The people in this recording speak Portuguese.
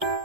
Thank you.